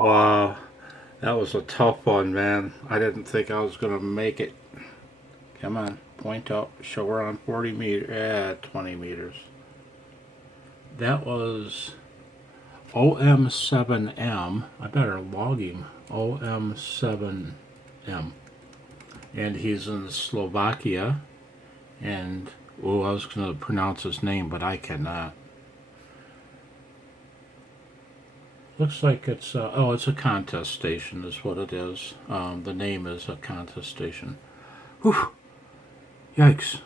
Wow, that was a tough one, man. I didn't think I was gonna make it. Come on, point up, show her on 40 meters. 20 meters. That was OM7M. I better log him. OM7M. And he's in Slovakia. And, oh, I was going to pronounce his name, but I cannot. Looks like it's, it's a contest station, is what it is. The name is a contest station. Whew. Yikes.